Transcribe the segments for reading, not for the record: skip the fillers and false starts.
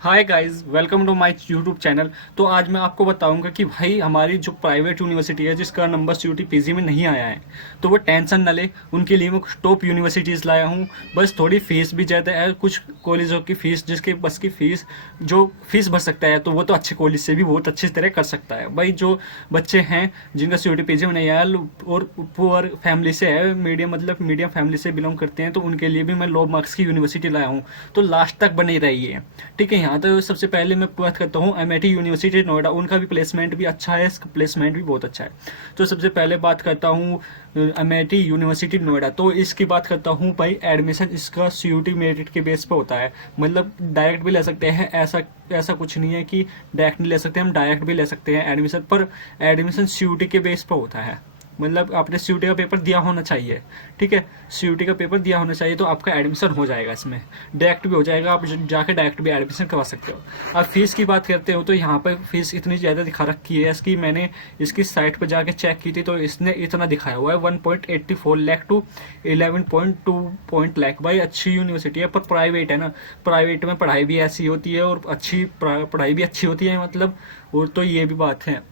Hi guys, welcome to my YouTube channel. तो आज मैं आपको बताऊंगा कि भाई हमारी जो प्राइवेट यूनिवर्सिटी है जिसका नंबर सीयूटी पीजी में नहीं आया है, तो वो टेंशन न ले। उनके लिए मैं कुछ टॉप यूनिवर्सिटीज़ लाया हूँ। बस थोड़ी फीस भी ज़्यादा है, कुछ कॉलेजों की फ़ीस जिसके बस की फ़ीस जो फीस भर सकता है तो वो तो अच्छे कॉलेज से भी बहुत अच्छी तरह कर सकता है। भाई जो बच्चे हैं जिनका सीयूटी पीजी में नहीं आया और पुअर फैमिली से है, मीडियम मतलब मीडियम फैमिली से बिलोंग करते हैं, तो उनके लिए भी मैं लो मार्क्स की यूनिवर्सिटी लाया हूँ। तो लास्ट तक बने रहिए, ठीक है। यहाँ तो सबसे पहले मैं बात करता हूँ एमआईटी यूनिवर्सिटी नोएडा। उनका भी प्लेसमेंट भी अच्छा है, इसका प्लेसमेंट भी बहुत अच्छा है। तो सबसे पहले बात करता हूँ एमआईटी यूनिवर्सिटी नोएडा। तो इसकी बात करता हूँ भाई, एडमिशन इसका सीयूटी मेरिट के बेस पे होता है। मतलब डायरेक्ट भी ले सकते हैं, ऐसा ऐसा कुछ नहीं है कि डायरेक्ट नहीं ले सकते, हम डायरेक्ट भी ले सकते हैं एडमिशन, पर एडमिशन सीयूटी के बेस पर होता है। मतलब आपने सीयूटी का पेपर दिया होना चाहिए, ठीक है। सीयूटी का पेपर दिया होना चाहिए तो आपका एडमिशन हो जाएगा, इसमें डायरेक्ट भी हो जाएगा, आप जाके डायरेक्ट भी एडमिशन करवा सकते हो। अब फीस की बात करते हो तो यहाँ पर फीस इतनी ज़्यादा दिखा रखी है इसकी, मैंने इसकी साइट पर जाके चेक की थी तो इसने इतना दिखाया हुआ है 1.84 लाख टू 11.2 लाख। भाई अच्छी यूनिवर्सिटी है, पर प्राइवेट है ना, प्राइवेट में पढ़ाई भी ऐसी होती है और अच्छी पढ़ाई भी अच्छी होती है, मतलब। और तो ये भी बात है,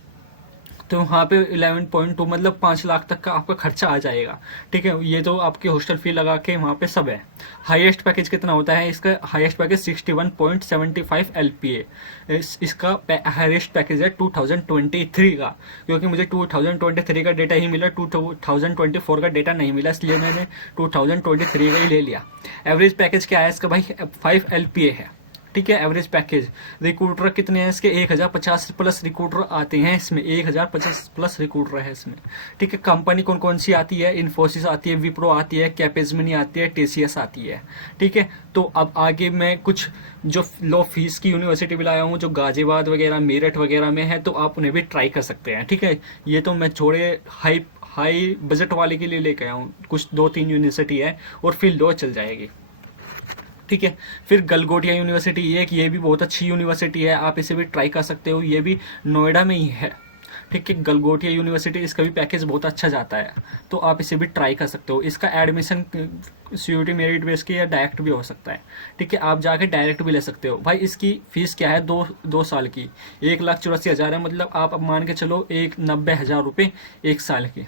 तो वहाँ पे 11.2 मतलब 5 लाख तक का आपका खर्चा आ जाएगा, ठीक है। ये तो आपकी हॉस्टल फी लगा के वहाँ पे सब है। हाईएस्ट पैकेज कितना होता है इसका? Highest package 61.75 LPA। इसका हाईएस्ट पैकेज है 2023 का, क्योंकि मुझे 2023 का डेटा ही मिला, 2024 का डेटा नहीं मिला, इसलिए मैंने 2023 का ही ले लिया। एवरेज पैकेज क्या है इसका भाई? 5 LPA है, ठीक है। एवरेज पैकेज रिक्रूटर कितने हैं इसके? 1050 प्लस रिक्रूटर आते हैं इसमें, 1050 प्लस रिक्रूटर है इसमें, ठीक है। कंपनी कौन कौन सी आती है? इन्फोसिस आती है, विप्रो आती है, कैपेजमिनी आती है, टीसीएस आती है, ठीक है। तो अब आगे मैं कुछ जो लो फीस की यूनिवर्सिटी भी लाया हूँ, जो गाजियाबाद वगैरह मेरठ वगैरह में है, तो आप उन्हें भी ट्राई कर सकते हैं, ठीक है। ये तो मैं छोड़े हाई हाई बजट वाले के लिए लेके आया हूँ, कुछ 2-3 यूनिवर्सिटी है और फिर लो चल जाएगी, ठीक है। फिर गलगोटिया यूनिवर्सिटी, ये भी बहुत अच्छी यूनिवर्सिटी है, आप इसे भी ट्राई कर सकते हो, ये भी नोएडा में ही है, ठीक है। गलगोटिया यूनिवर्सिटी, इसका भी पैकेज बहुत अच्छा जाता है, तो आप इसे भी ट्राई कर सकते हो। इसका एडमिशन सीयूटी मेरिट बेस की या डायरेक्ट भी हो सकता है, ठीक है। आप जाके डायरेक्ट भी ले सकते हो। भाई इसकी फीस क्या है? दो साल की 1,84,000 है, मतलब आप अब मान के चलो 90,000 रुपये एक साल के,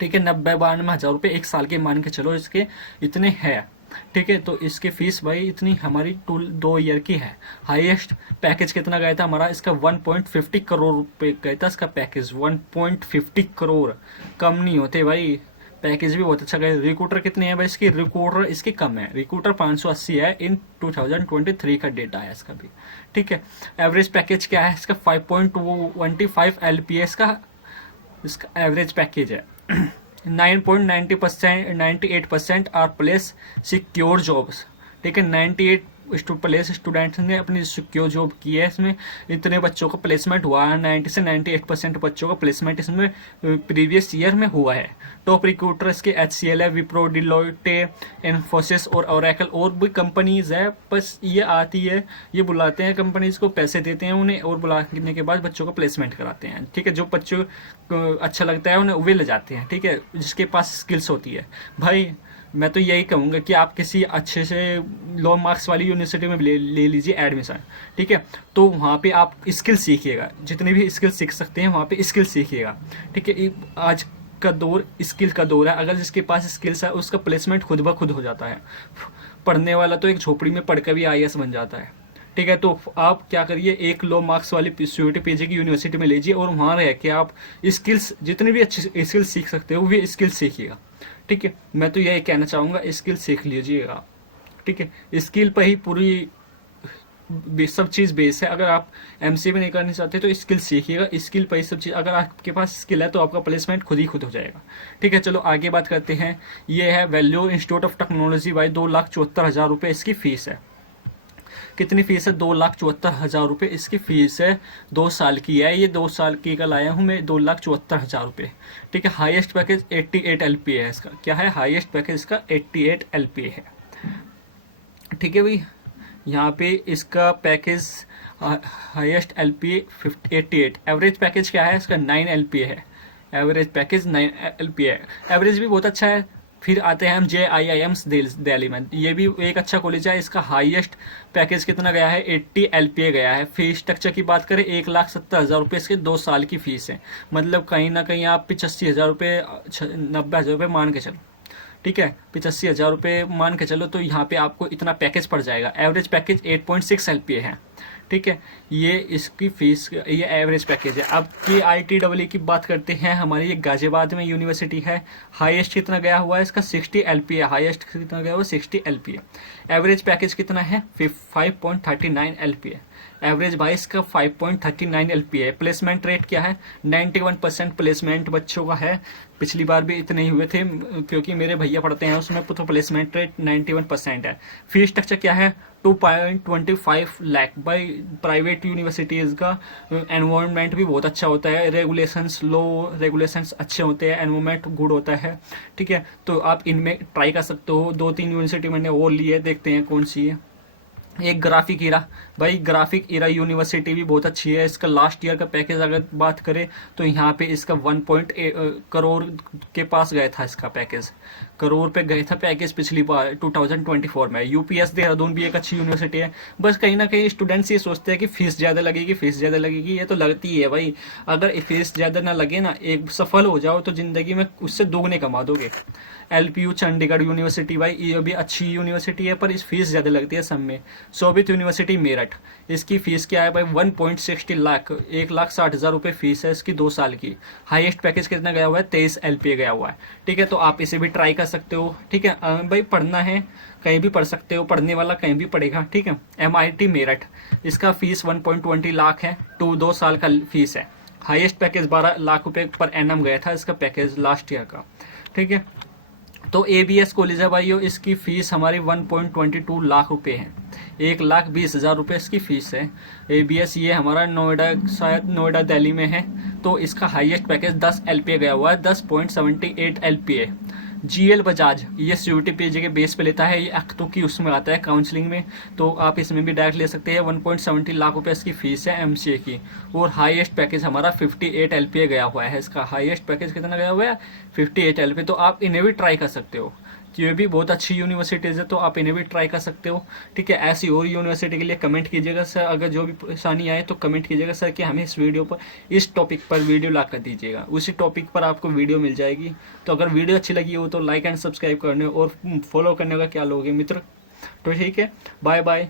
ठीक है। 90-92 हज़ार रुपये एक साल के मान के चलो, इसके इतने हैं, ठीक है। तो इसकी फीस भाई इतनी हमारी 2 ईयर की है। हाईएस्ट पैकेज कितना गया था हमारा? इसका 1.50 करोड़ रुपए गया था इसका पैकेज, 1.50 करोड़, कम नहीं होते भाई। पैकेज भी बहुत अच्छा गया। रिक्रूटर कितने हैं भाई इसकी? रिक्रूटर इसकी कम है, रिक्रूटर 580 है, इन 2023 का डेटा है इसका भी, ठीक है। एवरेज पैकेज क्या है इसका? 5.25 LPS का इसका एवरेज पैकेज है। 9.90% 98% आर प्लेस सिक्योर जॉब्स, ठीक है। 98 प्लेस स्टूडेंट्स ने अपनी सिक्योर जॉब की है इसमें, इतने बच्चों का प्लेसमेंट हुआ है। 90 से 98% बच्चों का प्लेसमेंट इसमें प्रीवियस ईयर में हुआ है। टॉप रिक्रूटर्स के HCL है, विप्रो, डिलोटे, इन्फोसिस और ओरेकल, और भी कंपनीज है। बस ये आती है, ये बुलाते हैं कंपनीज को, पैसे देते हैं उन्हें, और बुलाने के बाद बच्चों का प्लेसमेंट कराते हैं, ठीक है। जो बच्चों को अच्छा लगता है उन्हें वे ले जाते हैं, ठीक है, जिसके पास स्किल्स होती है। भाई मैं तो यही कहूँगा कि आप किसी अच्छे से लो मार्क्स वाली यूनिवर्सिटी में ले लीजिए एडमिशन, ठीक है। तो वहाँ पे आप स्किल सीखिएगा, जितनी भी स्किल सीख सकते हैं वहाँ पे स्किल सीखिएगा, ठीक है। आज का दौर स्किल का दौर है, अगर जिसके पास स्किल्स है उसका प्लेसमेंट खुद ब खुद हो जाता है। पढ़ने वाला तो एक झोपड़ी में पढ़ कर भी IAS बन जाता है, ठीक है। तो आप क्या करिए, एक लो मार्क्स वाली सीयूटी पीजी की यूनिवर्सिटी में लीजिए और वहाँ रह के आप स्किल्स, जितनी भी अच्छी स्किल्स सीख सकते हो वे स्किल्स सीखिएगा, ठीक है। मैं तो यही कहना चाहूँगा, स्किल सीख लीजिएगा, ठीक है। स्किल पर ही पूरी सब चीज़ बेस है। अगर आप MCA भी नहीं करना चाहते तो स्किल सीखिएगा, स्किल पर ही सब चीज़, अगर आपके पास स्किल है तो आपका प्लेसमेंट खुद ही खुद हो जाएगा, ठीक है। चलो आगे बात करते हैं। ये है वैल्यू इंस्टीट्यूट ऑफ टेक्नोलॉजी, भाई 2,74,000 रुपये इसकी फ़ीस है। कितनी फीस है? 2,74,000 रुपये इसकी फ़ीस है, 2 साल की है ये, 2 साल की का लाया हूँ मैं, 2,74,000 रुपये, ठीक है। हाईएस्ट पैकेज 88 LPA है इसका। क्या है? हाईएस्ट पैकेज इसका 88 LPA है, ठीक है भाई। यहाँ पे इसका package highest LPA 88। Average package क्या है इसका? 9 LPA है, एवरेज पैकेज 9 LPA है। एवरेज भी बहुत अच्छा है, फिर आते हैं हम JIIMs दिल्ली में। ये भी एक अच्छा कॉलेज है। इसका हाईएस्ट पैकेज कितना गया है, 80 LPA गया है। फीस स्ट्रक्चर की बात करें, 1,70,000 रुपये इसके 2 साल की फीस है। मतलब कहीं ना कहीं आप 85,000 रुपये 90,000 रुपये मान के चलो, ठीक है, 85,000 रुपये मान के चलो, तो यहाँ पे आपको इतना पैकेज पड़ जाएगा। एवरेज पैकेज 8.6 LPA है, ठीक है। ये इसकी फीस, ये एवरेज पैकेज है। अब की ITEE की बात करते हैं, हमारी ये गाजियाबाद में यूनिवर्सिटी है। हाईएस्ट कितना गया हुआ है इसका, 60 LPA। हाईएस्ट कितना गया हुआ है, 60 LPA। एवरेज पैकेज कितना है, 5.39 LPA। एवरेज भाई इसका 5.39 LPA। प्लेसमेंट रेट क्या है, 91% प्लेसमेंट बच्चों का है। पिछली बार भी इतने ही हुए थे, क्योंकि मेरे भैया पढ़ते हैं उसमें, तो प्लेसमेंट रेट 91% है। फीस स्ट्रक्चर क्या है, 2.25 लाख। भाई प्राइवेट यूनिवर्सिटीज़ का एनवायरनमेंट भी बहुत अच्छा होता है, रेगुलेशंस रेगुलेशंस अच्छे होते हैं, एनवायरनमेंट गुड होता है, ठीक है। तो आप इनमें ट्राई कर सकते हो। 2-3 यूनिवर्सिटी मैंने और ली है, देखते हैं कौन सी है। एक ग्राफिक इरा, भाई ग्राफिक इरा यूनिवर्सिटी भी बहुत अच्छी है। इसका लास्ट ईयर का पैकेज अगर बात करें तो यहाँ पे इसका 1.8 करोड़ के पास गया था। इसका पैकेज करोड़ पे गया था पैकेज पिछली बार 2024 में। UPS देहरादून भी एक अच्छी यूनिवर्सिटी है। बस कहीं ना कहीं स्टूडेंट्स ये सोचते हैं कि फीस ज़्यादा लगेगी, फीस ज़्यादा लगेगी। ये तो लगती है भाई, अगर फीस ज़्यादा ना लगे ना, एक सफल हो जाओ तो ज़िंदगी में उससे दोगुने कमा दोगे। LPU चंडीगढ़ यूनिवर्सिटी, भाई ये भी अच्छी यूनिवर्सिटी है, पर इस फीस ज़्यादा लगती है सब में। सोभित यूनिवर्सिटी मेरठ, इसकी फ़ीस क्या है भाई, 1.60 लाख, 1,60,000 रुपये फ़ीस है इसकी 2 साल की। हाईएस्ट पैकेज कितना गया हुआ है, 23 LPA गया हुआ है, ठीक है। तो आप इसे भी ट्राई कर सकते हो, ठीक है। भाई पढ़ना है कहीं भी पढ़ सकते हो, पढ़ने वाला कहीं भी पढ़ेगा, ठीक है। MIT मेरठ, इसका फ़ीस 1.20 लाख है, 2 साल का फ़ीस है। हाईएस्ट पैकेज 12 लाख रुपये पर एनम गया था इसका पैकेज लास्ट ईयर का, ठीक है। तो ABS कॉलेज है भाइयों, इसकी फ़ीस हमारी 1.22 लाख रुपये है, 1,20,000 रुपये इसकी फ़ीस है। ABS ये हमारा नोएडा, शायद नोएडा दिल्ली में है। तो इसका हाईएस्ट पैकेज 10 LPA गया हुआ है, 10.78 LPA। GL बजाज, ये CUET PG के बेस पे लेता है, ये अख्तों की उसमें आता है काउंसलिंग में, तो आप इसमें भी डायरेक्ट ले सकते हैं। 1.70 लाख रुपये इसकी फ़ीस है MCA की। और हाईएस्ट पैकेज हमारा 58 LPA गया हुआ है। इसका हाईएस्ट पैकेज कितना गया हुआ है, 58 LPA। तो आप इन्हें भी ट्राई कर सकते हो। ये भी बहुत अच्छी यूनिवर्सिटीज़ है, तो आप इन्हें भी ट्राई कर सकते हो, ठीक है। ऐसी और यूनिवर्सिटी के लिए कमेंट कीजिएगा सर, अगर जो भी परेशानी आए तो कमेंट कीजिएगा सर कि हमें इस वीडियो पर, इस टॉपिक पर वीडियो ला कर दीजिएगा। उसी टॉपिक पर आपको वीडियो मिल जाएगी। तो अगर वीडियो अच्छी लगी हो तो लाइक एंड सब्सक्राइब करने और फॉलो करने का क्या लोगे मित्र। तो ठीक है, बाय बाय।